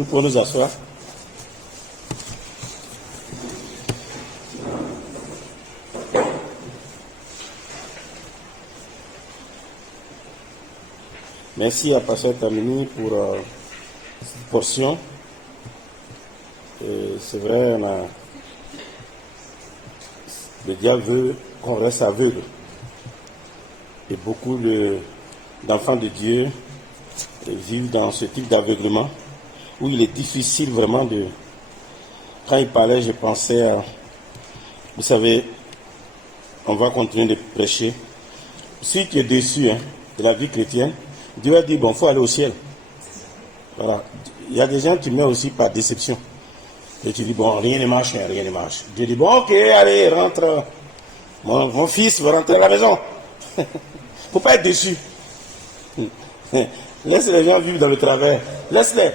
Nous pouvons nous asseoir. Merci à Pasteur Tamini pour cette portion. C'est vrai, le diable veut qu'on reste aveugle. Et beaucoup d'enfants de Dieu vivent dans ce type d'aveuglement où il est difficile vraiment de... Quand il parlait, je pensais à... Vous savez, on va continuer de prêcher. Si tu es déçu de la vie chrétienne, Dieu a dit, bon, il faut aller au ciel. Voilà. Il y a des gens qui meurent aussi par déception. Et tu dis, bon, rien ne marche, rien ne marche. Dieu dit, bon, ok, allez, rentre. Mon fils veut rentrer à la maison. Il ne faut pas être déçu. Laisse les gens vivre dans le travers. Laisse-les.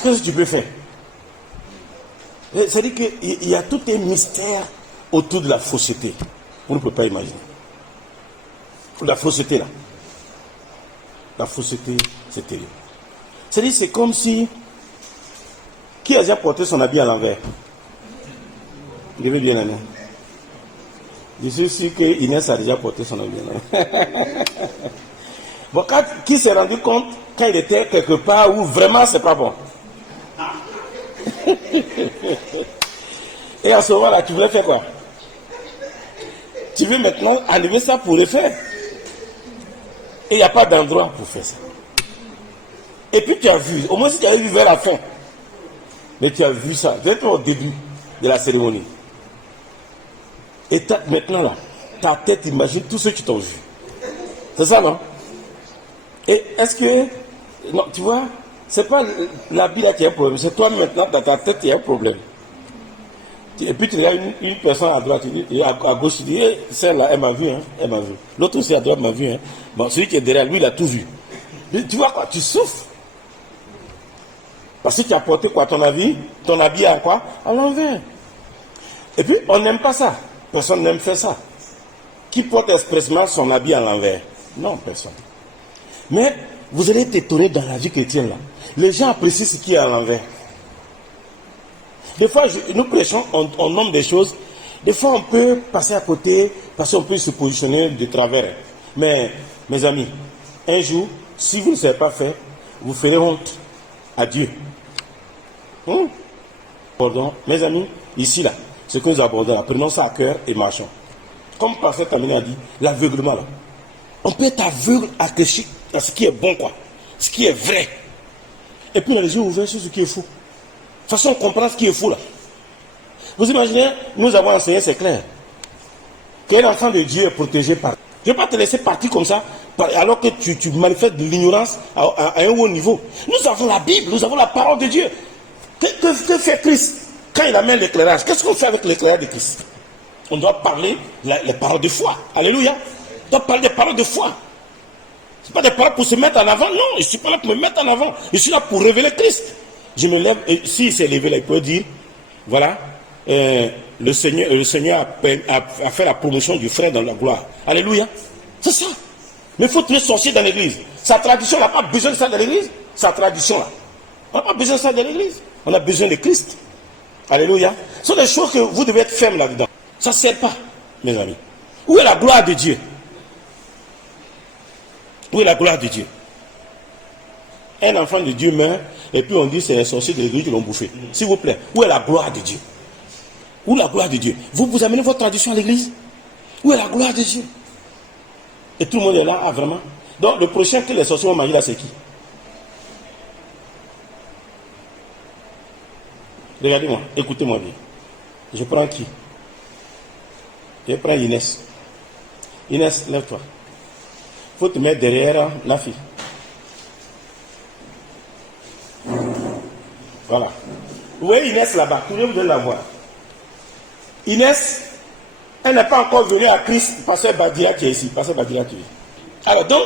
Qu'est-ce que tu peux faire? C'est-à-dire qu'il y a tout un mystère autour de la fausseté. On ne peut pas imaginer. La fausseté, là. La fausseté, c'est terrible. C'est-à-dire, c'est comme si... Qui a déjà porté son habit à l'envers? Levez bien la main. Je suis sûr que Inès a déjà porté son habit à l'envers. Bon, qui s'est rendu compte quand il était quelque part où vraiment c'est pas bon? Et à ce moment-là, tu voulais faire quoi? Tu veux maintenant enlever ça pour le faire. Et il n'y a pas d'endroit pour faire ça. Et puis tu as vu, au moins si tu as vu vers la fin, mais tu as vu ça, peut-être au début de la cérémonie. Et maintenant là, ta tête imagine tous ceux qui t'ont vu. C'est ça, non? Et est-ce que, non, tu vois, c'est pas l'habit là qui a un problème, c'est toi maintenant dans ta tête qui a un problème. Et puis tu regardes une personne à droite, et à gauche, tu dis, hey, celle-là, elle m'a vu, elle m'a vu. L'autre aussi à droite m'a vu. Bon, celui qui est derrière lui, il a tout vu. Tu vois quoi? Tu souffres. Parce que tu as porté quoi? Ton habit à quoi? À l'envers. Et puis, on n'aime pas ça. Personne n'aime faire ça. Qui porte expressement son habit à l'envers? Non, personne. Mais vous allez être étonné dans la vie chrétienne là. Les gens apprécient ce qui est à l'envers. Des fois, nous prêchons, on nomme des choses. Des fois, on peut passer à côté parce qu'on peut se positionner de travers. Mais, mes amis, un jour, si vous ne savez pas faire, vous ferez honte à Dieu. Pardon, mes amis, ici, là, ce que nous abordons là, prenons ça à cœur et marchons. Comme Pasteur Tamini a dit, l'aveuglement là. On peut être aveugle à ce qui est bon, quoi. Ce qui est vrai. Et puis on a les yeux ouverts sur ce qui est faux. De toute façon, on comprend ce qui est faux là. Vous imaginez, nous avons enseigné, c'est clair, qu'un enfant de Dieu est protégé par... Je ne vais pas te laisser partir comme ça, alors que tu manifestes de l'ignorance à un haut niveau. Nous avons la Bible, nous avons la parole de Dieu. Que fait Christ quand il amène l'éclairage? Qu'est-ce qu'on fait avec l'éclairage de Christ? On doit parler les paroles de foi. Alléluia. On doit parler des paroles de foi. Ce n'est pas des paroles pour se mettre en avant. Non, je ne suis pas là pour me mettre en avant. Je suis là pour révéler Christ. Je me lève, et s'il s'est levé là, il peut dire, voilà, le Seigneur a fait la promotion du frère dans la gloire. Alléluia. C'est ça. Mais il faut trouver sorcier dans l'église. Sa tradition, on n'a pas besoin de ça dans l'église. Sa tradition là. On n'a pas besoin de ça dans l'église. On a besoin de Christ. Alléluia. Ce sont des choses que vous devez être ferme là-dedans. Ça ne sert pas, mes amis. Où est la gloire de Dieu? Où est la gloire de Dieu? Un enfant de Dieu meurt, et puis on dit c'est les sorciers de l'église qui l'ont bouffé. S'il vous plaît, où est la gloire de Dieu? Où est la gloire de Dieu? Vous amenez votre tradition à l'église? Où est la gloire de Dieu? Et tout le monde est là, ah vraiment? Donc le prochain que les sorciers vont manger là, c'est qui? Regardez-moi, écoutez-moi bien. Je prends qui? Je prends Inès. Inès, lève-toi. Il faut te mettre derrière la fille. Voilà. Vous voyez Inès là-bas, tout le monde veut la voir. Inès, elle n'est pas encore venue à Christ. Pasteur Badira qui est ici. Pasteur Badira qui est. Alors donc,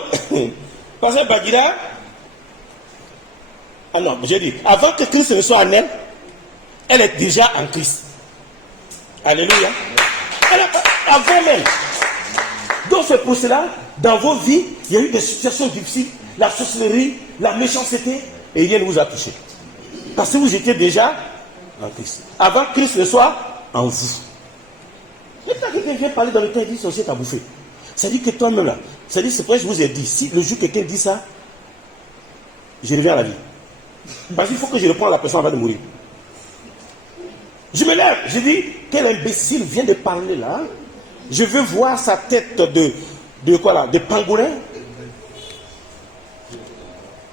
Pasteur Badira, ah non, j'ai dit, avant que Christ ne soit en elle, elle est déjà en Christ. Alléluia. Avant même. Donc c'est pour cela, dans vos vies, il y a eu des situations difficiles, la sorcellerie, la méchanceté, et rien ne vous a touché. Parce que vous étiez déjà en Christ. Avant que Christ ne soit en vous. Maintenant, quelqu'un vient parler dans le temps et dit sorcier t'a bouffé. Ça dit que toi-même là, ça dit, c'est vrai, je vous ai dit, si le jour quelqu'un dit ça, je reviens à la vie. Parce qu'il faut que je réponde à la personne avant de mourir. Je me lève, je dis, quel imbécile vient de parler là. Je veux voir sa tête de quoi là, de pangolin.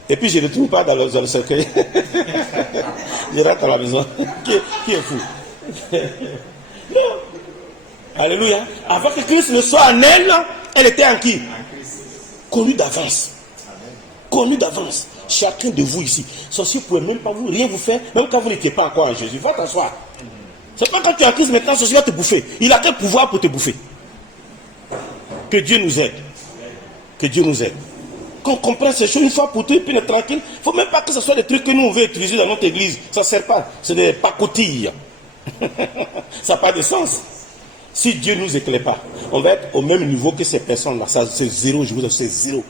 Et puis je ne retourne pas dans le cercueil. Je rentre à la maison. Qui est fou? Non. Alléluia. Avant que Christ ne soit en elle était en qui? Connue d'avance. Connue d'avance. Chacun de vous ici. Sorcier ne pouvait même pas vous rien vous faire, même quand vous n'étiez pas encore en Jésus. Va t'asseoir. C'est pas quand tu es en Christ maintenant, sorcier va te bouffer. Il a quel pouvoir pour te bouffer? Que Dieu nous aide. Que Dieu nous aide. Qu'on comprenne ces choses une fois pour toutes, puis on est tranquille. Il ne faut même pas que ce soit des trucs que nous on veut utiliser dans notre église. Ça ne sert pas. Ce n'est pas cotilles. Ça n'a pas de sens. Si Dieu ne nous éclaire pas, on va être au même niveau que ces personnes-là. Ça, c'est zéro, je vous dis, c'est zéro.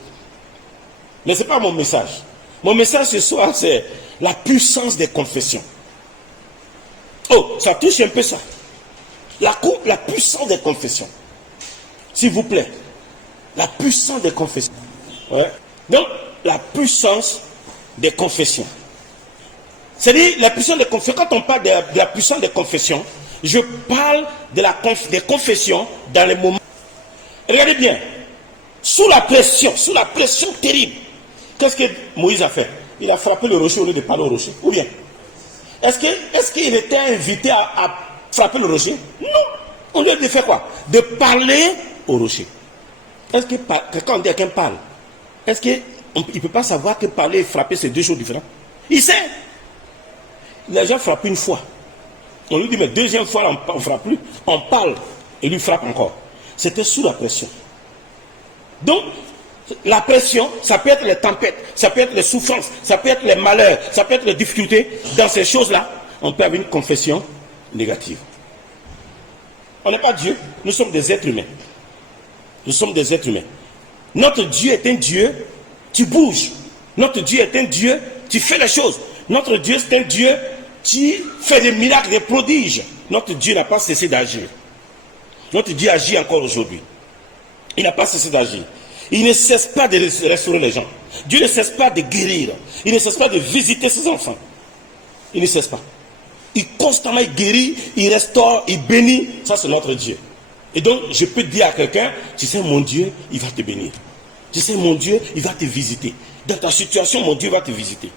Mais ce n'est pas mon message. Mon message ce soir, c'est la puissance des confessions. Oh, ça touche un peu ça. La puissance des confessions. S'il vous plaît. La puissance des confessions. Ouais. Donc, la puissance des confessions. C'est-à-dire, la puissance des confessions. Quand on parle de la puissance des confessions, je parle des confessions dans les moments. Regardez bien. Sous la pression terrible, qu'est-ce que Moïse a fait? Il a frappé le rocher au lieu de parler au rocher. Ou bien? Est-ce qu'il était invité à frapper le rocher? Non. On lui a dit de faire quoi? De parler au rocher. Est-ce que quand on dit à quelqu'un parle, est-ce qu'il ne peut pas savoir que parler et frapper, c'est deux choses différentes? Il sait. Il a déjà frappé une fois. On lui dit, mais deuxième fois, on ne frappe plus. On parle et lui frappe encore. C'était sous la pression. Donc, la pression, ça peut être les tempêtes, ça peut être les souffrances, ça peut être les malheurs, ça peut être les difficultés. Dans ces choses-là, on peut avoir une confession négative. On n'est pas Dieu, nous sommes des êtres humains. Nous sommes des êtres humains. Notre Dieu est un Dieu, tu bouges. Notre Dieu est un Dieu, tu fais les choses. Notre Dieu est un Dieu, tu fais des miracles, des prodiges. Notre Dieu n'a pas cessé d'agir. Notre Dieu agit encore aujourd'hui. Il n'a pas cessé d'agir. Il ne cesse pas de restaurer les gens. Dieu ne cesse pas de guérir. Il ne cesse pas de visiter ses enfants. Il ne cesse pas. Il constamment guérit, il restaure, il bénit. Ça, c'est notre Dieu. Et donc, je peux dire à quelqu'un, tu sais, mon Dieu, il va te bénir. Tu sais, mon Dieu, il va te visiter. Dans ta situation, mon Dieu va te visiter.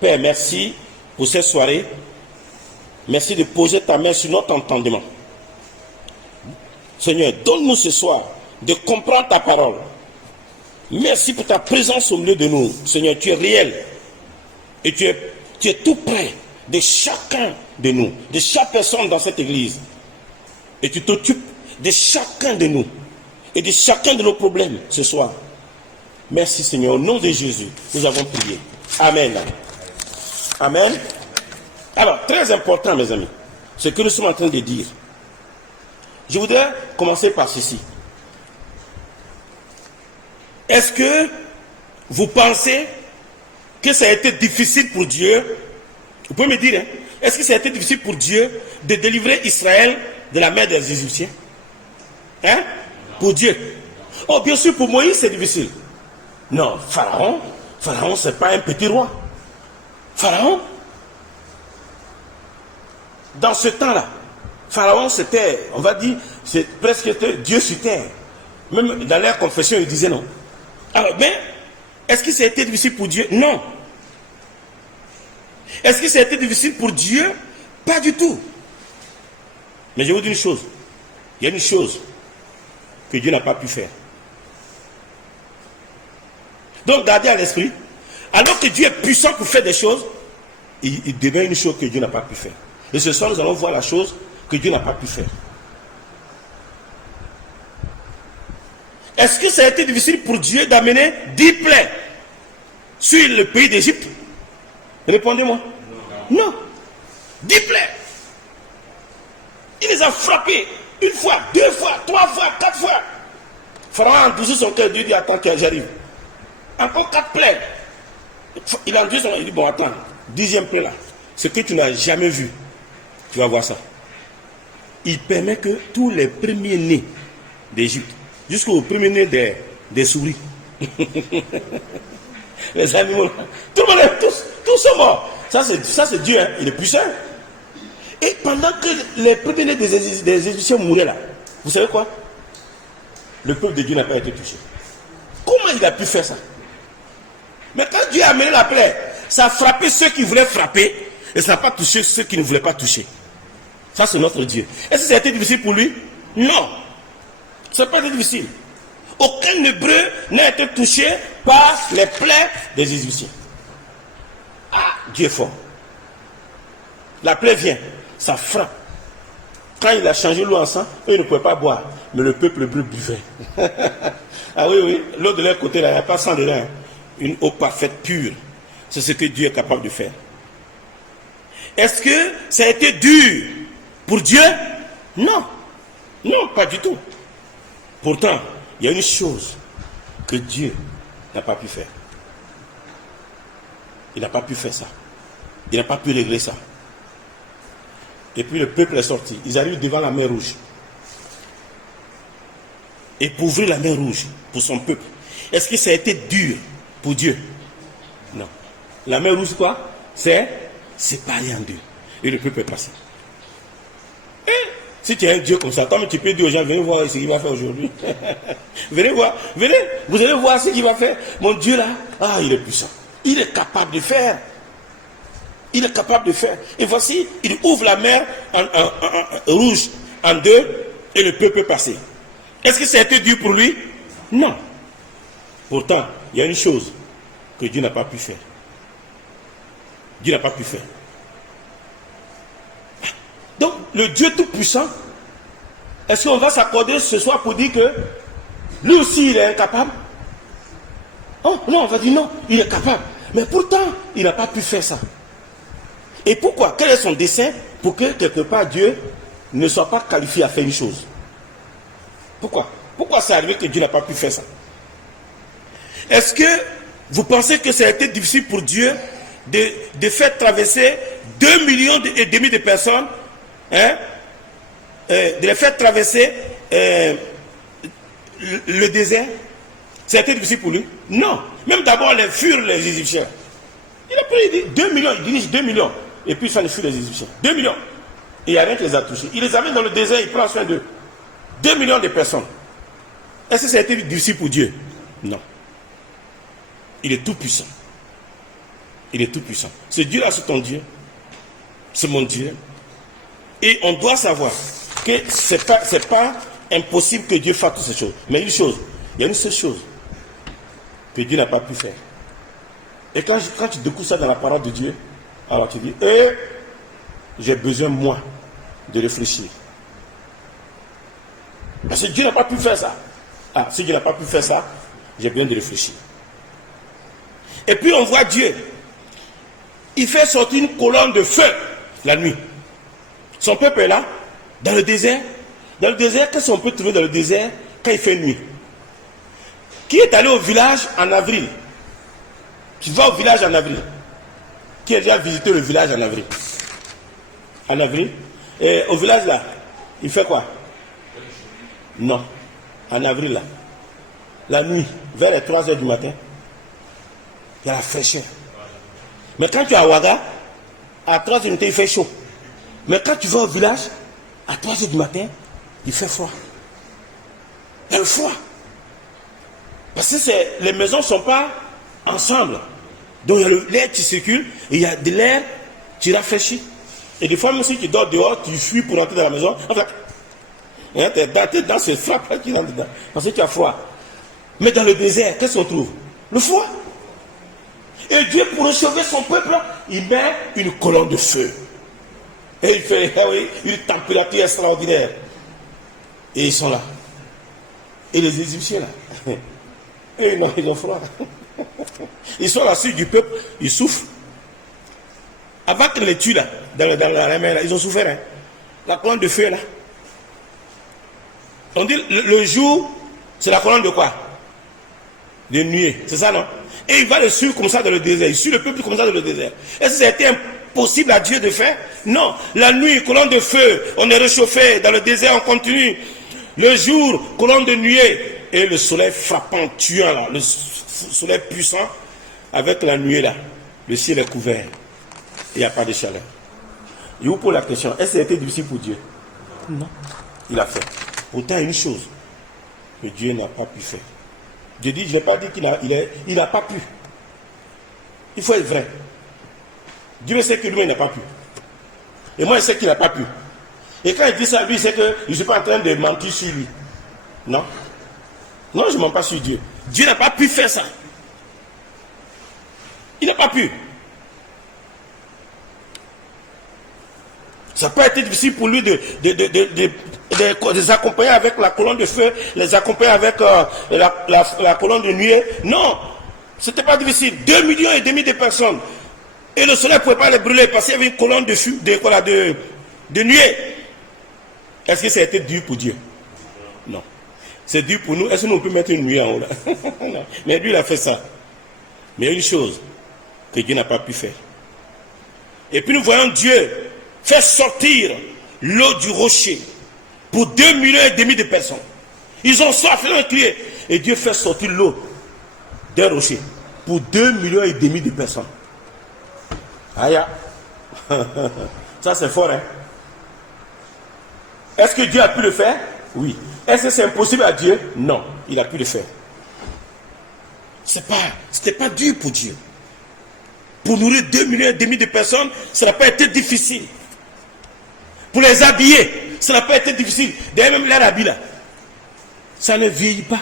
Père, merci pour cette soirée. Merci de poser ta main sur notre entendement. Seigneur, donne-nous ce soir de comprendre ta parole. Merci pour ta présence au milieu de nous. Seigneur, tu es réel. Et tu es tout près de chacun de nous, de chaque personne dans cette église. Et tu t'occupes de chacun de nous et de chacun de nos problèmes ce soir. Merci Seigneur. Au nom de Jésus, nous avons prié. Amen. Amen. Alors, très important mes amis, ce que nous sommes en train de dire. Je voudrais commencer par ceci. Est-ce que vous pensez que ça a été difficile pour Dieu? Vous pouvez me dire, hein? Est-ce que ça a été difficile pour Dieu de délivrer Israël de la main des Égyptiens? Hein? Pour Dieu. Oh, bien sûr, pour Moïse, c'est difficile. Non, Pharaon, c'est pas un petit roi. Pharaon, dans ce temps-là, Pharaon, c'était, on va dire, c'est presque Dieu sur terre. Même dans leur confession, ils disaient non. Alors, mais, est-ce que ça a été difficile pour Dieu? Non. Est-ce que ça a été difficile pour Dieu? Pas du tout. Mais je vous dis une chose. Il y a une chose que Dieu n'a pas pu faire. Donc, gardez à l'esprit, alors que Dieu est puissant pour faire des choses, il devient une chose que Dieu n'a pas pu faire. Et ce soir, nous allons voir la chose que Dieu n'a pas pu faire. Est-ce que ça a été difficile pour Dieu d'amener 10 plaies sur le pays d'Égypte? Répondez-moi. Non. 10 plaies. Il les a frappés une fois, 2 fois, 3 fois, 4 fois. Pharaon a endurci son cœur. Dieu dit, attends que j'arrive. Encore 4 plaies. Il a endurci son cœur. Il dit, bon, attends. 10e plaie là, ce que tu n'as jamais vu, tu vas voir ça. Il permet que tous les premiers-nés d'Égypte, jusqu'aux premiers-nés des souris, les animaux, tout le monde, tous sont morts. Ça c'est Dieu, hein, il est puissant. Et pendant que les premiers-nés des Égyptiens mouraient là, vous savez quoi? Le peuple de Dieu n'a pas été touché. Comment il a pu faire ça? Mais quand Dieu a amené la plaie, ça a frappé ceux qui voulaient frapper et ça n'a pas touché ceux qui ne voulaient pas toucher. Ça, c'est notre Dieu. Est-ce que ça a été difficile pour lui? Non. Ça n'a pas été difficile. Aucun Hébreu n'a été touché par les plaies des Égyptiens. Ah, Dieu est fort. La plaie vient, ça frappe. Quand il a changé l'eau en sang, eux ne pouvaient pas boire. Mais le peuple hébreu buvait. Ah oui, oui, l'eau de leur côté, là, il n'y a pas sang dedans. Hein. Une eau parfaite, pure. C'est ce que Dieu est capable de faire. Est-ce que ça a été dur pour Dieu? Non. Non, pas du tout. Pourtant, il y a une chose que Dieu n'a pas pu faire. Il n'a pas pu faire ça. Il n'a pas pu régler ça. Et puis le peuple est sorti. Ils arrivent devant la mer Rouge. Et pour ouvrir la mer Rouge pour son peuple, est-ce que ça a été dur pour Dieu? Non. La mer Rouge, quoi? C'est séparé en deux. Et le peuple est passé. Et si tu es un Dieu comme ça, comme tu peux dire aux gens, venez voir ce qu'il va faire aujourd'hui. Venez voir, venez, vous allez voir ce qu'il va faire. Mon Dieu là, ah, il est puissant. Il est capable de faire. Il est capable de faire. Et voici, il ouvre la mer rouge en deux et le peuple peut passer. Est-ce que ça a été dur pour lui? Non. Pourtant, il y a une chose que Dieu n'a pas pu faire. Dieu n'a pas pu faire. Donc, le Dieu Tout-Puissant, est-ce qu'on va s'accorder ce soir pour dire que lui aussi il est incapable? Oh non, on va dire non, il est capable. Mais pourtant, il n'a pas pu faire ça. Et pourquoi? Quel est son dessein? Pour que quelque part Dieu ne soit pas qualifié à faire une chose. Pourquoi? Pourquoi c'est arrivé que Dieu n'a pas pu faire ça? Est-ce que vous pensez que ça a été difficile pour Dieu de faire traverser 2,5 millions de personnes, hein, de les faire traverser le désert? Ça a été difficile pour lui? Non. Même d'abord les furent les Égyptiens. Il a pris 2 millions, il dirige 2 millions. Et puis ça les fut les Égyptiens. 2 millions. Et il n'y a rien qui les a touchés. Il les amène dans le désert, il prend soin d'eux. 2 millions de personnes. Est-ce que ça a été difficile pour Dieu? Non. Il est tout puissant. Il est tout puissant. Ce Dieu-là, c'est ton Dieu. C'est mon Dieu. Et on doit savoir que ce n'est pas impossible que Dieu fasse toutes ces choses. Mais une chose, il y a une seule chose que Dieu n'a pas pu faire. Et quand tu découvres ça dans la parole de Dieu, alors tu dis, j'ai besoin, moi, de réfléchir. Parce que Dieu n'a pas pu faire ça. Ah, si Dieu n'a pas pu faire ça, j'ai besoin de réfléchir. Et puis on voit Dieu. Il fait sortir une colonne de feu la nuit. Son peuple est là, dans le désert. Dans le désert, qu'est-ce qu'on peut trouver dans le désert quand il fait nuit? Qui est allé au village en avril? Tu vas au village en avril. Qui a déjà visité le village en avril? En avril. Et au village là, il fait quoi? Non. En avril là. La nuit, vers les 3 heures du matin, il y a la fraîcheur. Mais quand tu es à Ouaga, à 3 heures du matin, il fait chaud. Mais quand tu vas au village, à 3 heures du matin, il fait froid. Il y a le froid. Parce que les maisons ne sont pas ensemble. Donc il y a l'air qui circule, et il y a de l'air qui rafraîchit. Et des fois, même si tu dors dehors, tu fuis pour entrer dans la maison. Enfin, tes dents se frappent là, tu rentres dedans. Parce que tu as froid. Mais dans le désert, qu'est-ce qu'on trouve? Le froid. Et Dieu, pour réchauffer son peuple, il met une colonne de feu. Et il fait une température extraordinaire. Et ils sont là. Et les Égyptiens là, et non, ils ont froid. Ils sont là sur du peuple, ils souffrent. Avant qu'ils les tuent là, dans la mer, là, ils ont souffert. Hein. La colonne de feu là. On dit le jour, c'est la colonne de quoi? De nuée, c'est ça non? Et il va le suivre comme ça dans le désert. Il suit le peuple comme ça dans le désert. Est-ce que ça a été impossible à Dieu de faire? Non. La nuit, colonne de feu, on est réchauffé. Dans le désert, on continue. Le jour, colonne de nuée. Et le soleil frappant, tuant là. Le soleil puissant. Avec la nuée là. Le ciel est couvert. Il n'y a pas de chaleur. Je vous pose la question. Est-ce que ça a été difficile pour Dieu? Non. Il a fait. Pourtant, une chose que Dieu n'a pas pu faire. Je dis, je n'ai pas dit qu'il n'a pas pu. Il faut être vrai. Dieu sait que lui, il n'a pas pu. Et moi, je sais qu'il n'a pas pu. Et quand il dit ça, lui, il sait que je ne suis pas en train de mentir sur lui. Non. Non, je ne mens pas sur Dieu. Dieu n'a pas pu faire ça. Il n'a pas pu. Ça n'a pas été difficile pour lui de les accompagner avec la colonne de feu, les accompagner avec la colonne de nuée. Non, ce n'était pas difficile. 2,5 millions de personnes. Et le soleil ne pouvait pas les brûler parce qu'il y avait une colonne de nuée. Est-ce que ça a été dur pour Dieu? Non. C'est dur pour nous. Est-ce que nous pouvons mettre une nuée en haut là? Non. Mais lui, il a fait ça. Mais il y a une chose que Dieu n'a pas pu faire. Et puis nous voyons Dieu faire sortir l'eau du rocher pour 2,5 millions de personnes. Ils ont soif, ils ont crié. Et Dieu fait sortir l'eau d'un rocher pour 2,5 millions de personnes. Aïe. Ça c'est fort, hein? Est-ce que Dieu a pu le faire? Oui. Est-ce que c'est impossible à Dieu? Non, il a pu le faire. C'était pas dur pour Dieu. Pour nourrir 2,5 millions de personnes, ça n'a pas été difficile. Pour les habiller, ça n'a pas été difficile. D'ailleurs, même leur habit là, ça ne vieillit pas.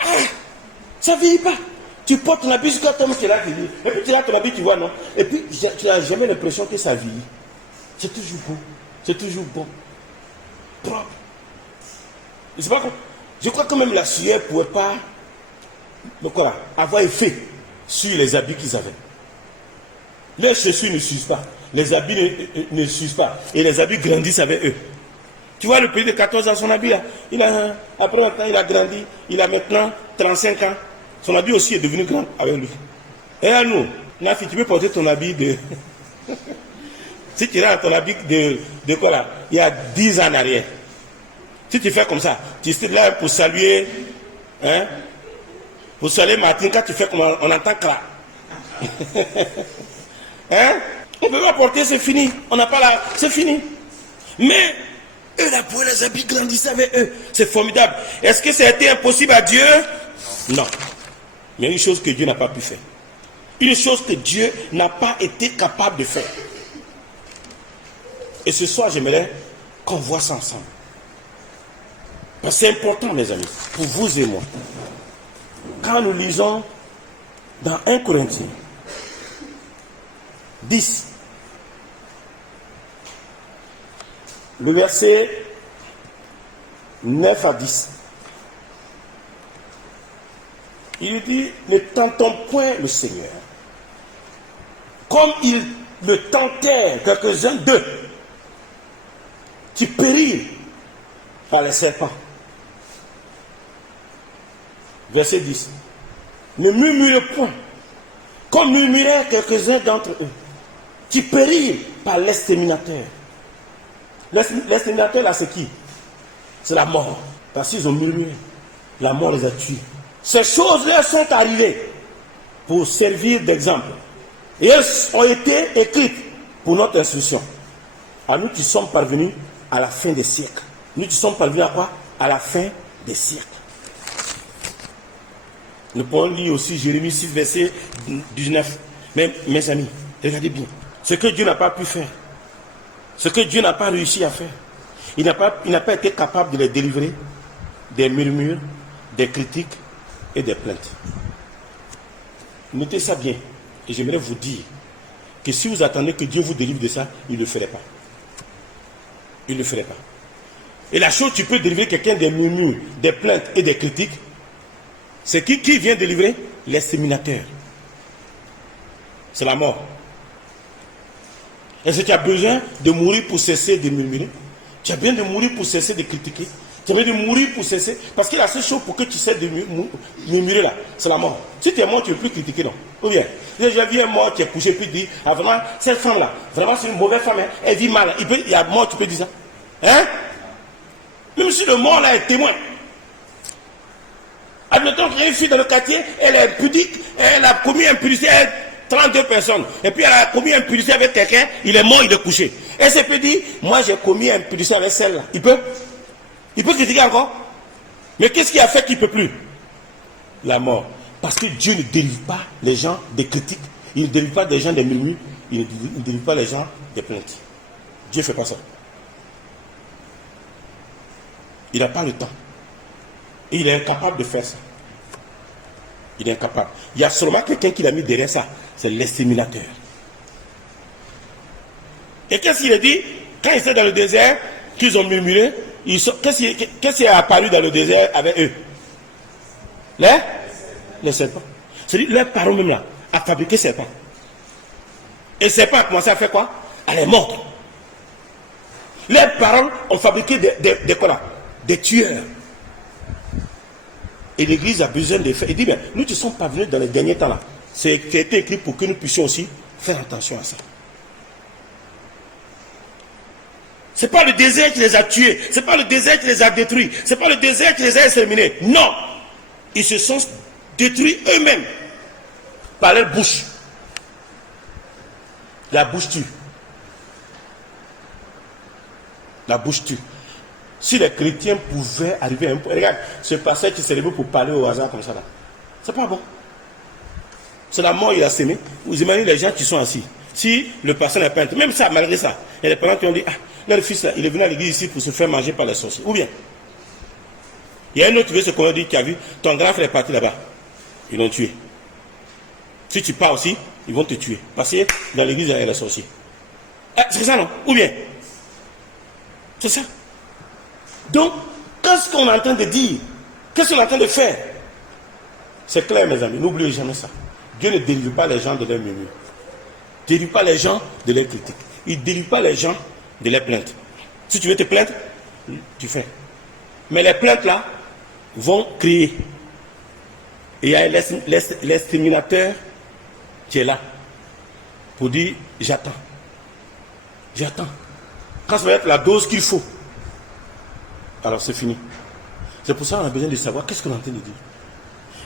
Ah, ça ne vieillit pas. Tu portes ton habit jusqu'à temps que tu l'as vieilli. Et puis tu as ton habit, tu vois, non? Et puis tu n'as jamais l'impression que ça vieillit. C'est toujours beau. C'est toujours bon. Propre. Je crois que même la sueur ne pouvait pas avoir effet sur les habits qu'ils avaient. Leurs chaussures ne s'usent pas. Les habits ne s'usent pas. Et les habits grandissent avec eux. Tu vois le petit de 14 ans, son habit là, après un temps, il a grandi. Il a maintenant 35 ans. Son habit aussi est devenu grand avec lui. Et à nous, Nafi, tu peux porter ton habit de... Si tu rentres ton habit de quoi là, il y a 10 ans en arrière. Si tu fais comme ça, tu es là pour saluer, hein, pour saluer Martin, quand tu fais comme on entend cra. Hein? On ne peut pas porter, c'est fini. On n'a pas là, c'est fini. Mais eux là, pour les habits grandissent avec eux. C'est formidable. Est-ce que ça a été impossible à Dieu? Non. Mais une chose que Dieu n'a pas pu faire. Une chose que Dieu n'a pas été capable de faire. Et ce soir, j'aimerais qu'on voit ça ensemble. Parce que c'est important, mes amis, pour vous et moi. Quand nous lisons dans 1 Corinthiens 10, le verset 9 à 10, il dit, ne tentons point le Seigneur, comme ils le tentèrent quelques-uns d'eux, qui périrent par les serpents. Verset 10. Ne murmurez point, comme murmuraient quelques-uns d'entre eux, qui périrent par l'exterminateur. L'exterminateur là, c'est qui? C'est la mort. Parce qu'ils ont murmuré. La mort les a tués. Ces choses-là sont arrivées pour servir d'exemple. Et elles ont été écrites pour notre instruction. À nous qui sommes parvenus à la fin des siècles. Nous qui sommes parvenus à quoi? À la fin des siècles. Nous pouvons lire aussi Jérémie 6, verset 19. Mais mes amis, regardez bien. Ce que Dieu n'a pas pu faire, ce que Dieu n'a pas réussi à faire, il n'a pas été capable de les délivrer des murmures, des critiques et des plaintes. Notez ça bien. Et j'aimerais vous dire que si vous attendez que Dieu vous délivre de ça, il ne le ferait pas. Il ne le ferait pas. Et la chose, tu peux délivrer quelqu'un des murmures, des plaintes et des critiques, c'est qui vient délivrer? L'exterminateur. C'est la mort. Est-ce que tu as besoin de mourir pour cesser de murmurer? Tu as besoin de mourir pour cesser de critiquer? Tu as envie de mourir pour cesser. Parce que la seule chose pour que tu sais de murmurer là, c'est la mort. Si tu es mort, tu ne peux plus critiquer, non. Ou bien, j'ai vu un mort qui est couché, puis dit, ah vraiment, cette femme-là, vraiment c'est une mauvaise femme, hein, elle vit mal. Il y a mort, tu peux dire ça. Hein? Même si le mort là est témoin. Admettons qu'il y a une fille dans le quartier, elle est pudique, elle a commis impudicité avec 32 personnes. Et puis elle a commis impudicité avec quelqu'un, il est mort, il est couché. Et c'est peut dire, moi j'ai commis impudicité avec celle-là. Il peut critiquer encore. Mais qu'est-ce qui a fait qu'il ne peut plus? La mort. Parce que Dieu ne délivre pas les gens des critiques, il ne délivre pas des gens des murmures, il ne délivre pas les gens des plaintes. Dieu ne fait pas ça. Il n'a pas le temps. Et il est incapable de faire ça. Il est incapable. Il y a seulement quelqu'un qui l'a mis derrière ça. C'est l'exterminateur. Et qu'est-ce qu'il a dit? Quand ils étaient dans le désert, qu'ils ont murmuré, qu'est-ce qui est apparu dans le désert avec eux? Les serpents. C'est-à-dire, leur parole même là, a fabriqué serpents. Et serpents a commencé à faire quoi? À les mordre. Leurs paroles ont fabriqué des tueurs. Et l'Église a besoin de faire. Il dit, bien, nous ne sommes pas venus dans les derniers temps là. C'est été écrit pour que nous puissions aussi faire attention à ça. Ce n'est pas le désert qui les a tués. Ce n'est pas le désert qui les a détruits. Ce n'est pas le désert qui les a exterminés. Non. Ils se sont détruits eux-mêmes par leur bouche. La bouche tue. La bouche tue. Si les chrétiens pouvaient arriver à un point, regarde, ce passage qui s'est levé pour parler au hasard comme ça là, c'est pas bon. C'est la mort, il a sémé. Vous imaginez les gens qui sont assis. Si le pasteur n'est pas intéressé, même ça, malgré ça, il y a des parents qui ont dit, ah, leur fils là, il est venu à l'église ici pour se faire manger par les sorciers. Ou bien, il y a un autre qui veut se connaître, dit, qui a vu, ton grand frère est parti là-bas. Ils l'ont tué. Si tu pars aussi, ils vont te tuer. Parce que dans l'église, il y a les sorciers. Ah, c'est ça non? Ou bien, c'est ça. Donc, qu'est-ce qu'on est en train de dire? Qu'est-ce qu'on est en train de faire? C'est clair, mes amis, n'oubliez jamais ça. Dieu ne délivre pas les gens de leur murmure. Il ne délivre pas les gens de leurs critiques. Il ne délivre pas les gens de leurs plaintes. Si tu veux te plaindre, tu fais. Mais les plaintes là vont crier. Et il y a l'exterminateur qui est là pour dire j'attends. J'attends. Quand ça va être la dose qu'il faut, alors c'est fini. C'est pour ça qu'on a besoin de savoir qu'est-ce qu'on est en train de dire.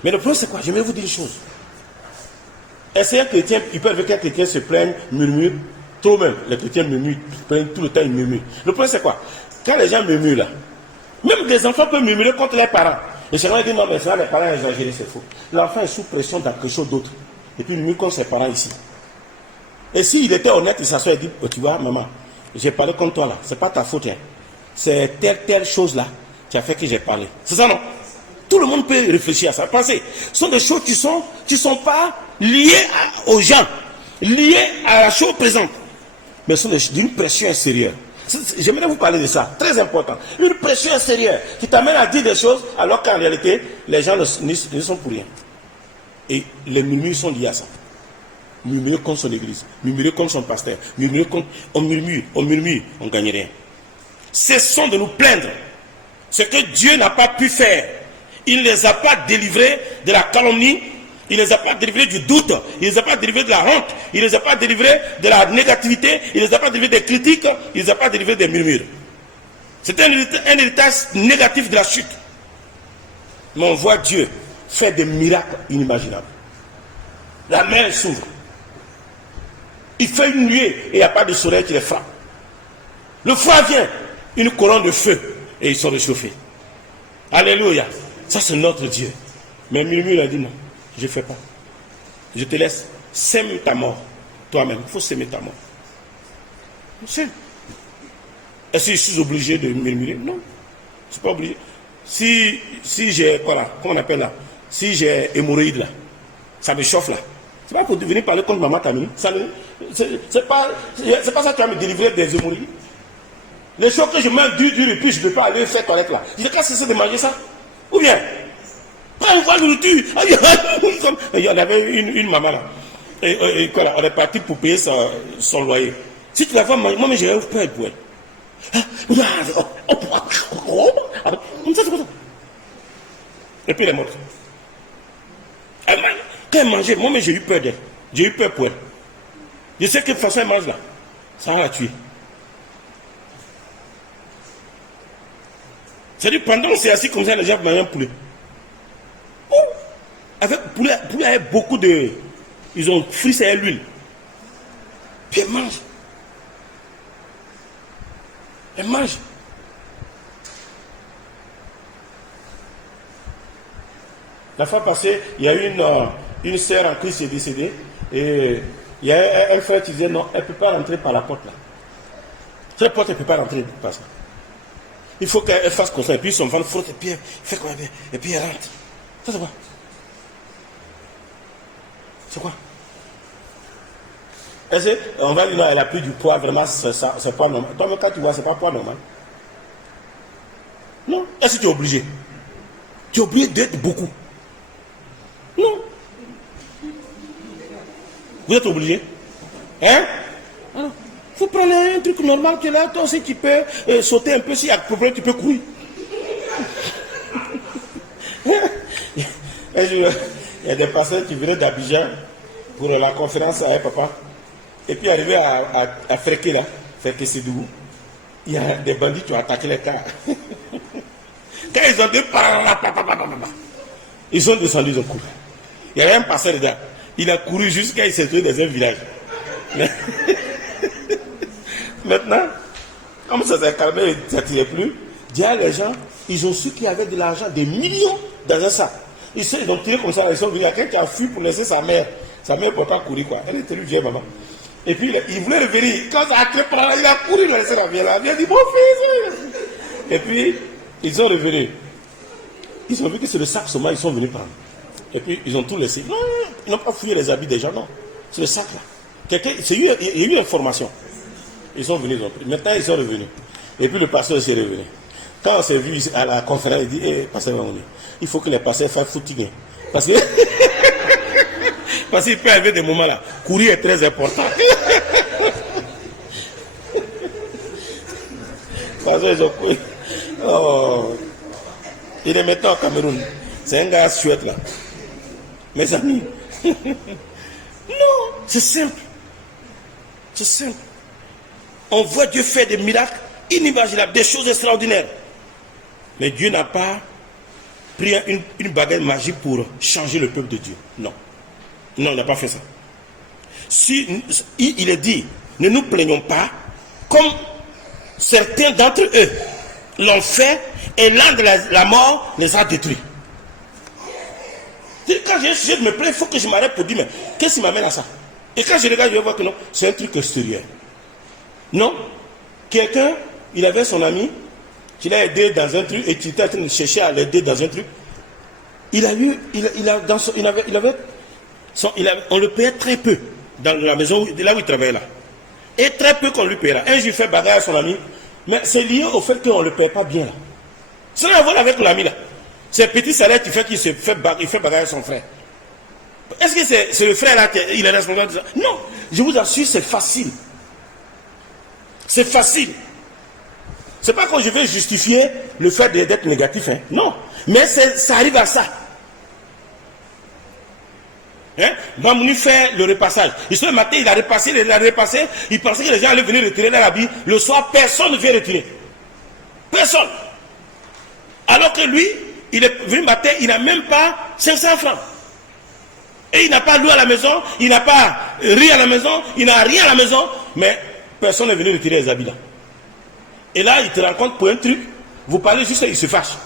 Mais le problème c'est quoi? J'aimerais vous dire une chose. Est-ce qu'un chrétien, il peut avec un chrétien se plaindre, murmure, trop même, les chrétiens murmurent, tout le temps ils murmurent. Le problème c'est quoi? Quand les gens murmurent là, même des enfants peuvent murmurer contre leurs parents. Et c'est vrai dire non mais ça les parents exagérés, c'est faux. L'enfant est sous pression dans quelque chose d'autre. Et puis il murmure contre ses parents ici. Et s'il était honnête, il s'assoit et dit, oh, tu vois maman, j'ai parlé contre toi là, c'est pas ta faute. Hein. C'est telle chose là qui a fait que j'ai parlé. C'est ça non? Tout le monde peut réfléchir à ça. Pensez, ce sont des choses qui sont pas liées aux gens, liées à la chose présente, mais ce sont d'une pression extérieure. J'aimerais vous parler de ça, très important. Une pression extérieure qui t'amène à dire des choses alors qu'en réalité, les gens ne sont pour rien. Et les murmures sont liés à ça. Murmurer contre son église, murmurer contre son pasteur, murmurer contre... On murmure, on ne gagne rien. Cessons de nous plaindre. Ce que Dieu n'a pas pu faire. Il ne les a pas délivrés de la calomnie, il ne les a pas délivrés du doute, il ne les a pas délivrés de la honte, il ne les a pas délivrés de la négativité, il ne les a pas délivrés des critiques, il ne les a pas délivrés des murmures. C'est un héritage négatif de la chute. Mais on voit Dieu faire des miracles inimaginables. La mer s'ouvre. Il fait une nuée et il n'y a pas de soleil qui les frappe. Le froid vient, une couronne de feu et ils sont réchauffés. Alléluia. Ça c'est notre Dieu. Mais murmure a dit non, je ne fais pas. Je te laisse, sème ta mort. Toi-même, il faut s'aimer ta mort. Sème. Est-ce que je suis obligé de murmurer? Non. Je ne suis pas obligé. Si j'ai, quoi là, comment on appelle là? Si j'ai hémorroïde là, ça me chauffe là. C'est pas pour venir parler contre maman Camille. C'est pas ça qui va me délivrer des hémorroïdes. Les choses que je mange dur et puis je ne peux pas aller faire toilette là. Je n'ai qu'à cesser de manger ça. Ou bien, prends une fois de nourriture. Il y en avait une maman là. Et quoi là, on est parti pour payer son loyer. Si tu la vois manger, moi j'ai peur pour elle. Et puis elle est morte. Quand elle mangeait, moi j'ai eu peur d'elle. J'ai eu peur pour elle. Je sais que de toute façon elle mange là. Ça va la tuer. C'est-à-dire pendant qu'on s'est assis comme ça, les gens mangeaient un poulet. Avec poulet avec beaucoup de... Ils ont frit à l'huile. Puis elle mange. Elle mange. La fois passée, il y a une sœur en Christ qui est décédée. Et il y a un frère qui disait non, elle ne peut pas rentrer par la porte là. Cette porte, elle ne peut pas rentrer par ça. Il faut qu'elle fasse comme ça. Et puis son ventre frotte et puis elle fait quoi? Et puis elle rentre. Ça c'est quoi? C'est quoi? On va dire non, elle a pris du poids, vraiment, c'est pas normal. Toi, quand tu vois, c'est pas poids normal. Non. Est-ce que tu es obligé? Tu es obligé d'être beaucoup. Non. Vous êtes obligé? Hein? Il faut prendre un truc normal, tu es là, toi aussi tu peux sauter un peu, si il y a un problème, tu peux courir. Il y a des personnes qui venaient d'Abidjan pour la conférence avec papa. Et puis arrivé à Fréqué là, Fréqué Sédougou, il y a des bandits qui ont attaqué les cars. Quand ils ont dit, ils sont descendus, ils ont couru. Il y avait un passeur dedans. Il a couru jusqu'à il s'est trouvé dans un village. Maintenant, comme ça s'est calmé, ça ne tirait plus, déjà les gens, ils ont su qu'il y avait de l'argent, des millions dans un sac. Ils ont tiré comme ça, ils sont venus. Il y a quelqu'un qui a fui pour laisser sa mère. Sa mère ne peut pas courir quoi. Elle était lui, vieille maman. Et puis il voulait revenir. Quand ça a créé par là, il a couru, il a laissé la vieille là. Il a dit, mon fils. Et puis, ils sont revenus. Ils ont vu que c'est le sac seulement, ils sont venus prendre. Et puis, ils ont tout laissé. Non, ils n'ont pas fouillé les habits des gens, non. C'est le sac là. Il y a eu information. Ils sont venus, ils ont pris. Maintenant, ils sont revenus. Et puis, le pasteur s'est revenu. Quand on s'est vu à la conférence, il dit, pasteur Mamouni, il faut que les pasteurs fassent footing. Parce que... Parce qu'il peut arriver des moments là. Courir est très important. Parce qu'ils ont couru. Oh. Il est maintenant au Cameroun. C'est un gars chouette là. Mes amis. Non, c'est simple. C'est simple. On voit Dieu faire des miracles inimaginables, des choses extraordinaires. Mais Dieu n'a pas pris une baguette magique pour changer le peuple de Dieu. Non. Non, il n'a pas fait ça. Si, il est dit, ne nous plaignons pas, comme certains d'entre eux l'ont fait, et l'an de la mort les a détruits. Quand j'ai essayé de me plaindre, il faut que je m'arrête pour dire, mais qu'est-ce qui m'amène à ça? Et quand je regarde, je vois que non, c'est un truc extérieur. Non, quelqu'un, il avait son ami, qui l'a aidé dans un truc, et qui était en train de chercher à l'aider dans un truc. On le payait très peu dans la maison, là où il travaillait là. Et très peu qu'on lui payait là. Un jour, il fait bagarre à son ami, mais c'est lié au fait qu'on ne le paye pas bien là. Ça n'a à voir avec l'ami là. C'est petit salaire qui fait qu'il fait bagarre à son frère. Est-ce que c'est le frère là, il est responsable de ça? Non, je vous assure, c'est facile. C'est facile. C'est pas que je vais justifier le fait d'être négatif, hein. Non, mais ça arrive à ça. Hein? Mamouni fait le repassage. Le matin, il a repassé, il pensait que les gens allaient venir retirer leur habit. Le soir, personne ne vient retirer. Personne. Alors que lui, il est venu le matin, il n'a même pas 500 francs. Et il n'a pas l'eau à la maison, il n'a pas riz à la maison, il n'a rien à la maison, mais personne n'est venu retirer les habits là. Et là, il te rencontre pour un truc, vous parlez juste et il se fâche.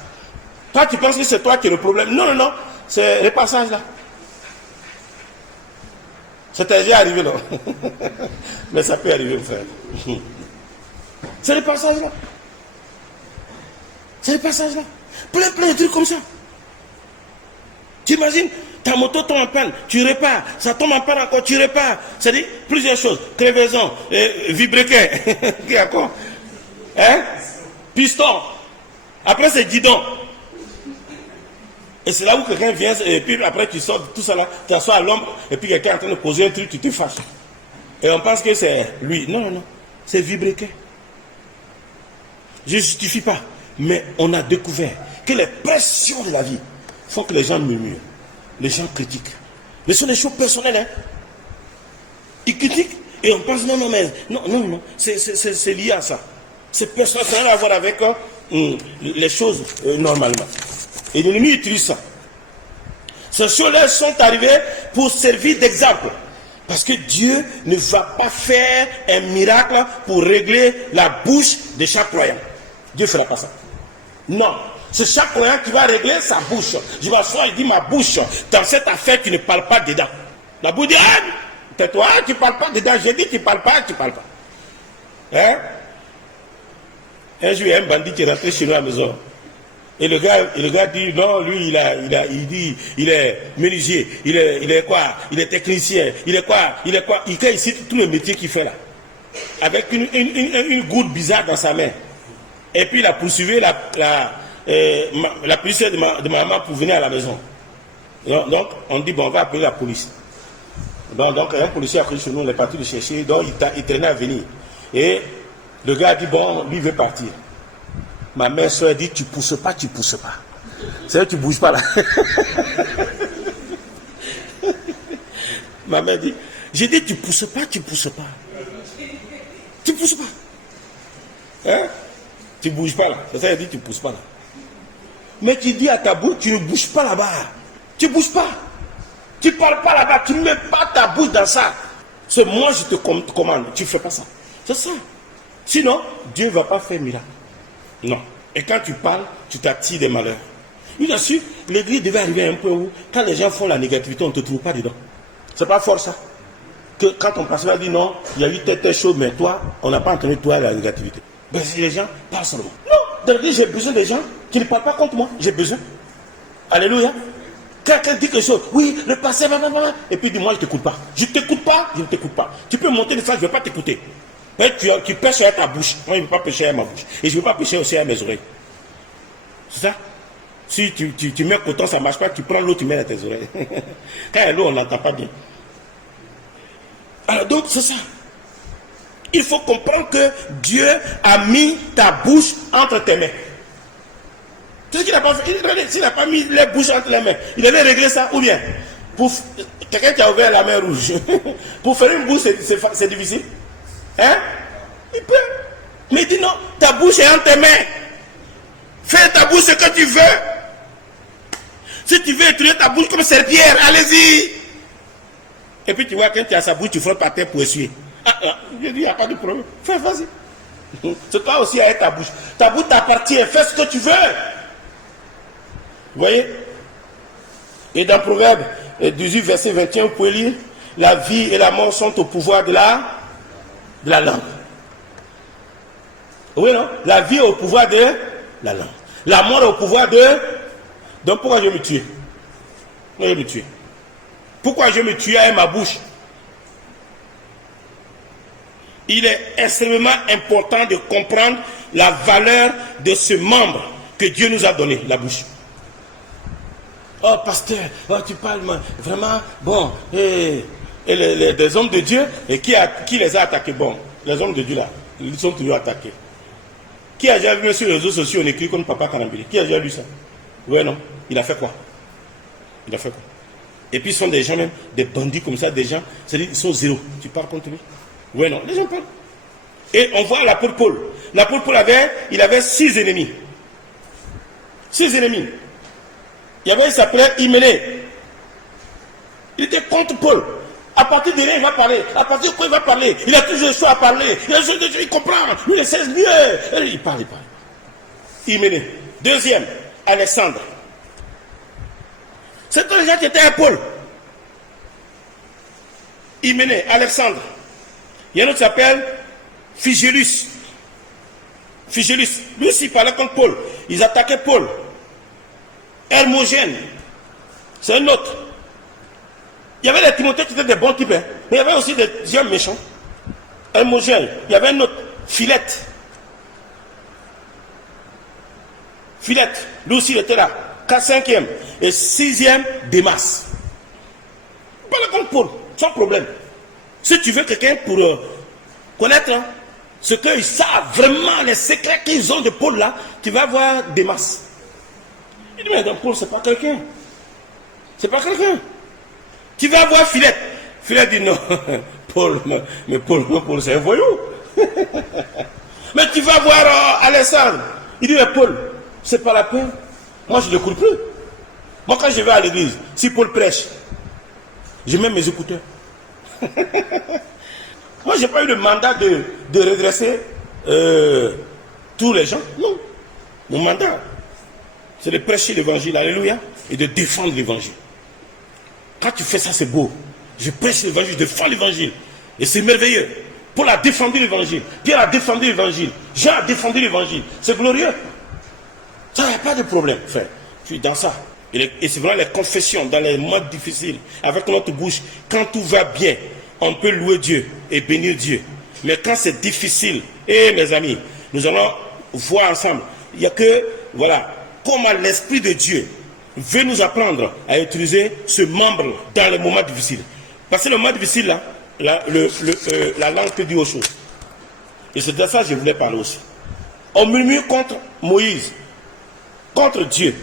Toi, tu penses que c'est toi qui es le problème. Non, non, non, c'est le passage là. C'était déjà arrivé, non? Mais ça peut arriver, frère. C'est le passage là. C'est le passage là. Plein de trucs comme ça. Tu imagines, ta moto tombe en panne, tu répares, ça tombe en panne encore, tu répares. C'est-à-dire plusieurs choses. Crevaison, vibrequin, qui a quoi? Hein? Piston. Après c'est guidon. Et c'est là où quelqu'un vient, et puis après tu sors tout ça là, tu t'assois à l'ombre, et puis quelqu'un est en train de poser un truc, tu te fâches. Et on pense que c'est lui. Non, non, non. C'est vibrequin. Je ne justifie pas. Mais on a découvert que les pressions de la vie font que les gens murmurent. Les gens critiquent. Mais ce sont des choses personnelles. Hein. Ils critiquent et on pense non, c'est lié à ça. C'est personnel, ça n'a rien à voir avec les choses normalement. Et l'ennemi utilise ça. Ces choses-là sont arrivées pour servir d'exemple. Parce que Dieu ne va pas faire un miracle pour régler la bouche de chaque croyant. Dieu ne fera pas ça. Non. C'est chaque croyant qui va régler sa bouche. Je m'assois et dis ma bouche. Dans cette affaire, tu ne parles pas dedans. La bouche dit, ah, tais-toi, tu ne parles pas dedans. J'ai dit, tu ne parles pas, tu ne parles pas. Hein? Un jour, il y a un bandit qui est rentré chez nous à la maison. Et le gars dit, non, lui, il dit, il est menuisier, il est quoi? Il est technicien, il est quoi? Il fait ici tous les métiers qu'il fait là. Avec une goutte bizarre dans sa main. Et puis il a poursuivi la policière de ma maman pour venir à la maison. Donc, on dit, bon, on va appeler la police. Donc un policier a pris chez nous, on est parti le chercher, donc il traînait à venir. Et le gars a dit, bon, lui veut partir. Ma mère soeur dit, tu pousses pas. C'est vrai que tu bouges pas là. Ma mère dit, j'ai dit, tu pousses pas. Tu pousses pas. Hein? Tu bouges pas là. C'est ça qu'elle dit, tu pousses pas là. Mais tu dis à ta bouche, tu ne bouges pas là-bas. Tu bouges pas. Tu parles pas là-bas. Tu ne mets pas ta bouche dans ça. C'est moi, je te commande. Tu ne fais pas ça. C'est ça. Sinon, Dieu ne va pas faire miracle. Non. Et quand tu parles, tu t'attires des malheurs. Bien sûr, l'église devait arriver à un point où, quand les gens font la négativité, on ne te trouve pas dedans. C'est pas fort ça. Que quand ton pasteur dit non, il y a eu telle chose, mais toi, on n'a pas entendu toi la négativité. Ben, les gens parlent seulement. Non, dans l'église, j'ai besoin des gens qui ne parlent pas contre moi. J'ai besoin. Alléluia. Quelqu'un dit quelque chose, oui, le pasteur, et puis dis-moi, je ne t'écoute pas. Je ne t'écoute pas. Tu peux monter de ça, je ne vais pas t'écouter. Tu pêches à ta bouche. Moi, je ne veux pas pêcher à ma bouche. Et je ne veux pas pêcher aussi à mes oreilles. C'est ça? Si tu mets coton, ça ne marche pas, tu prends l'eau, tu mets à tes oreilles. Quand il y a l'eau, on n'entend pas bien. Alors donc, c'est ça. Il faut comprendre que Dieu a mis ta bouche entre tes mains. C'est ce qu'il n'a pas fait. S'il n'a pas mis les bouches entre les mains, il devait régler ça ou bien. Quelqu'un qui a ouvert la mer rouge. Pour faire une bouche, c'est difficile. Hein? Il peut. Mais il dit non, ta bouche est entre tes mains. Fais ta bouche ce que tu veux. Si tu veux utiliser ta bouche comme serpillère, allez-y. Et puis tu vois, quand tu as sa bouche, tu frottes par terre pour essuyer. Je dis, il n'y a pas de problème. Fais, vas-y. C'est toi aussi avec ta bouche. Ta bouche t'appartient. Fais ce que tu veux. Vous voyez? Et dans Proverbe 18, verset 21, vous pouvez lire, la vie et la mort sont au pouvoir de la langue. Oui, non? La vie est au pouvoir de la langue. La mort est au pouvoir de... Donc pourquoi je vais me tuer? Pourquoi je vais me tuer avec ma bouche? Il est extrêmement important de comprendre la valeur de ce membre que Dieu nous a donné, la bouche. Oh pasteur, oh, tu parles vraiment, bon, et des hommes de Dieu, et qui les a attaqués? Bon, les hommes de Dieu là, ils sont toujours attaqués. Qui a déjà vu sur les réseaux sociaux, on écrit comme Papa Kanambili? Qui a déjà lu ça? Oui, non, il a fait quoi? Et puis, ce sont des gens même, des bandits comme ça, des gens, c'est-à-dire, ils sont zéro. Tu parles contre lui? Oui, non, les gens parlent. Et on voit l'apôtre Paul. L'apôtre Paul il avait 6 ennemis. 6 ennemis. Il y avait, il s'appelait Hyménée. Il était contre Paul. À partir de rien, il va parler. À partir de quoi il va parler? Il a toujours des choses à parler. Il comprend. Lui, il sait mieux. Il parle. Hyménée. Deuxième, Alexandre. C'est un gens qui était à Paul. Hyménée, Alexandre. Il y a un autre qui s'appelle Phygellus. Lui aussi, il parlait contre Paul. Ils attaquaient Paul. Hermogène. C'est un autre. Il y avait des Timothées qui étaient des bons types, hein, mais il y avait aussi des gens méchants. Hermogène. Il y avait un autre. Philette. Lui aussi, il était là. 5e. Et 6e, Démas. Parle contre Paul, sans problème. Si tu veux quelqu'un pour connaître, hein, Ce qu'ils savent vraiment, les secrets qu'ils ont de Paul là, tu vas voir des masses. Il dit, mais Paul, c'est pas quelqu'un. C'est pas quelqu'un. Tu vas voir Philette. Philette dit non, Paul, mais Paul, c'est un voyou. Mais tu vas voir Alexandre. Il dit, mais Paul, c'est pas la peine. Moi, je ne l'écoute plus. Moi, quand je vais à l'église, si Paul prêche, je mets mes écouteurs. Moi, je n'ai pas eu le mandat de redresser tous les gens. Non. Mon mandat, c'est de prêcher l'évangile, alléluia, et de défendre l'évangile. Quand tu fais ça, c'est beau. Je prêche l'évangile, je défends l'évangile. Et c'est merveilleux. Paul a défendu l'évangile. Pierre a défendu l'évangile. Jean a défendu l'évangile. C'est glorieux. Ça, il n'y a pas de problème, frère. Tu es dans ça. Et c'est vraiment les confessions dans les moments difficiles, avec notre bouche. Quand tout va bien, on peut louer Dieu et bénir Dieu. Mais quand c'est difficile, mes amis, nous allons voir ensemble. Il n'y a que, voilà, comment l'Esprit de Dieu veut nous apprendre à utiliser ce membre dans les moments difficiles. Parce que le moment difficile, là, la langue peut dire autre chose. Et c'est de ça que je voulais parler aussi. On murmure contre Moïse, contre Dieu.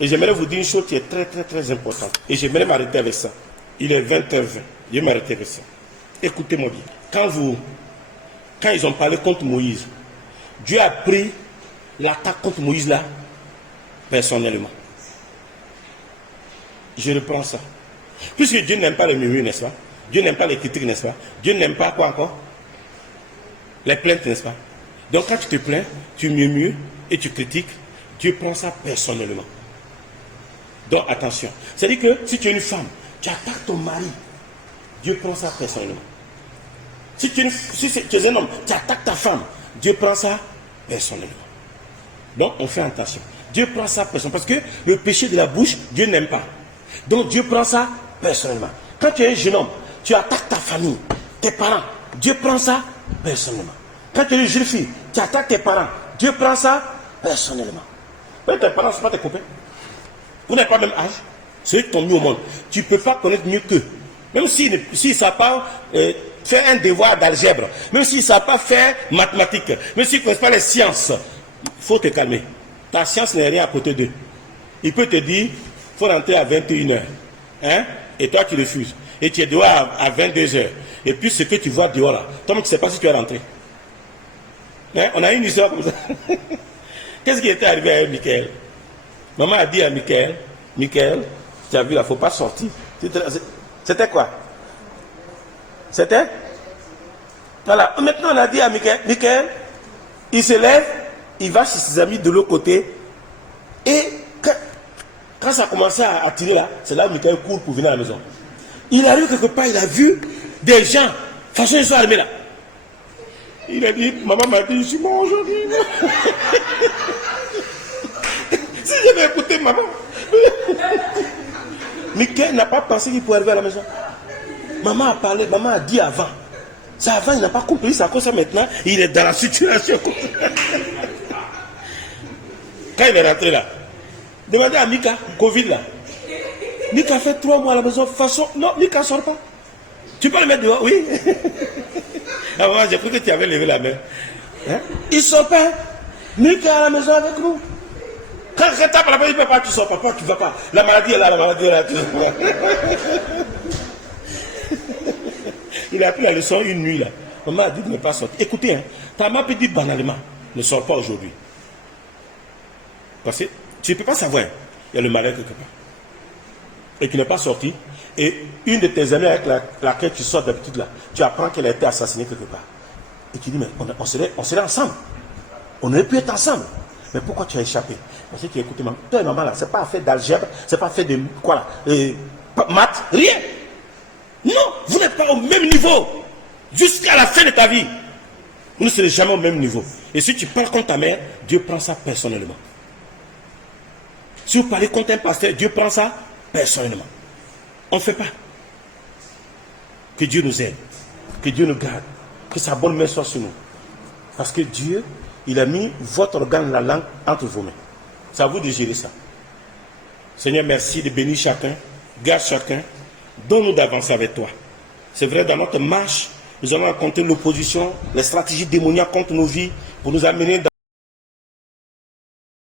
Et j'aimerais vous dire une chose qui est très, très, très importante. Et j'aimerais m'arrêter avec ça. Il est 20h20. Je vais m'arrêter avec ça. Écoutez-moi bien. Quand ils ont parlé contre Moïse, Dieu a pris l'attaque contre Moïse là, personnellement. Je reprends ça. Puisque Dieu n'aime pas les murmures, n'est-ce pas? Dieu n'aime pas les critiques, n'est-ce pas? Dieu n'aime pas quoi encore? Les plaintes, n'est-ce pas? Donc quand tu te plains, tu murmures et tu critiques, Dieu prend ça personnellement. Donc attention. C'est-à-dire que si tu es une femme, tu attaques ton mari, Dieu prend ça personnellement. Si tu es un homme, tu attaques ta femme, Dieu prend ça personnellement. Donc on fait attention. Dieu prend ça personnellement. Parce que le péché de la bouche, Dieu n'aime pas. Donc Dieu prend ça personnellement. Quand tu es un jeune homme, tu attaques ta famille, tes parents, Dieu prend ça personnellement. Quand tu es une jeune fille, tu attaques tes parents, Dieu prend ça personnellement. Mais tes parents ne sont pas tes copains. Vous n'avez pas le même âge. Ceux qui t'ont mis au monde. Tu ne peux pas connaître mieux qu'eux. Même s'ils ne savent pas faire un devoir d'algèbre, même s'ils ne savent pas faire mathématiques, même s'ils ne connaissent pas les sciences, il faut te calmer. Ta science n'est rien à côté d'eux. Il peut te dire, il faut rentrer à 21h. Hein? Et toi, tu refuses. Et tu es dehors à 22h. Et puis, ce que tu vois dehors là, toi, tu ne sais pas si tu es rentré. Hein? On a une histoire comme ça. Qu'est-ce qui était arrivé à Michael? Maman a dit à Michael, tu as vu là, il ne faut pas sortir. C'était quoi? C'était? Voilà. Maintenant, on a dit à Michael, il se lève, il va chez ses amis de l'autre côté. Et quand ça a commencé à tirer là, c'est là où Michael court pour venir à la maison. Il arrive quelque part, il a vu des gens, façon ils sont armés là. Il a dit, maman m'a dit, je suis mort aujourd'hui. Si j'avais écouté maman. Michael n'a pas pensé qu'il pouvait arriver à la maison. Maman a parlé, maman a dit avant. Ça avant, il n'a pas compris, c'est à cause de ça maintenant, il est dans la situation. Quand il est rentré là, demandez à Mika, Covid là. Mika fait 3 mois à la maison, façon. Non, Mika ne sort pas. Tu peux le mettre dehors, oui. Ah, maman, j'ai cru que tu avais levé la main. Hein? Il ne sort pas. Mika est à la maison avec nous. Quand tu tapes la main, il ne peut pas, tu ne sors pas, tu ne vas pas. La maladie est là, tu ne sors pas. Il a appris la leçon une nuit là. Maman a dit de ne pas sortir. Écoutez, hein, ta maman peut dire banalement, ne sors pas aujourd'hui. Parce que tu ne peux pas savoir, il y a le malheur quelque part. Et tu n'es pas sorti. Et une de tes amies avec laquelle tu sors d'habitude là, tu apprends qu'elle a été assassinée quelque part. Et tu dis, mais on serait ensemble. On aurait pu être ensemble. Mais pourquoi tu as échappé? Parce que tu as écouté maman. Toi et maman là, c'est pas fait d'algèbre, c'est pas fait de quoi là, maths, rien. Non, vous n'êtes pas au même niveau. Jusqu'à la fin de ta vie, vous ne serez jamais au même niveau. Et si tu parles contre ta mère, Dieu prend ça personnellement. Si vous parlez contre un pasteur, Dieu prend ça personnellement. On ne fait pas. Que Dieu nous aide, que Dieu nous garde, que sa bonne main soit sur nous. Parce que Dieu, il a mis votre organe, la langue, entre vos mains. C'est à vous de gérer ça. Seigneur, merci de bénir chacun, garde chacun, donne-nous d'avancer avec toi. C'est vrai, dans notre marche, Nous allons raconter l'opposition, les stratégies démoniaques contre nos vies pour nous amener dans